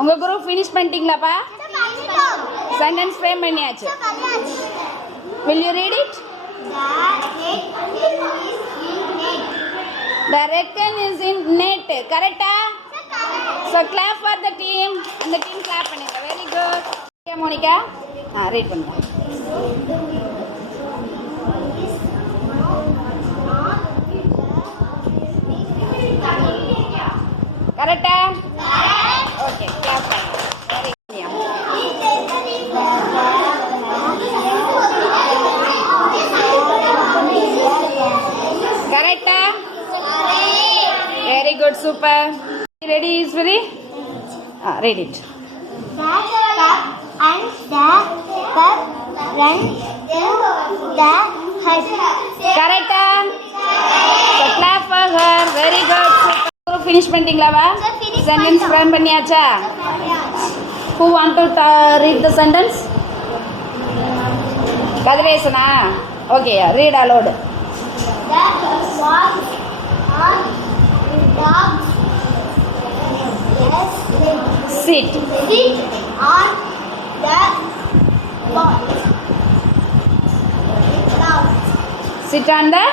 உங்கள் group finish பண்ணிட்டீங்களாப்பா? Sentence frame பண்ணியாச்சு. Will you read it? The rectangle is in net. Correcta? So clap for the team. And the team clap பண்ணுங்க. Very good. Okay, Monica. Read பண்ணுங்க. Correcta? Okay, clap பண்ணுங்க. Very good. Correcta? Very good, super. Ready, Iswari? Read it. The cup and the cup runs to the hut. Correct. So clap for her. Very good, super. Finish பண்ணிட்டீங்களா? Sentence frame பண்ணியாச்சா? Who want to read the sentence? Kadresana. Okay, read aloud. The dogs are dogs. Sit on the ball. Sit on the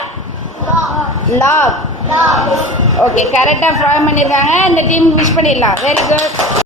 log. Okay, correct. Frame பண்ணிருக்காங்க. இந்த team wish பண்ணிடலாம். Very good.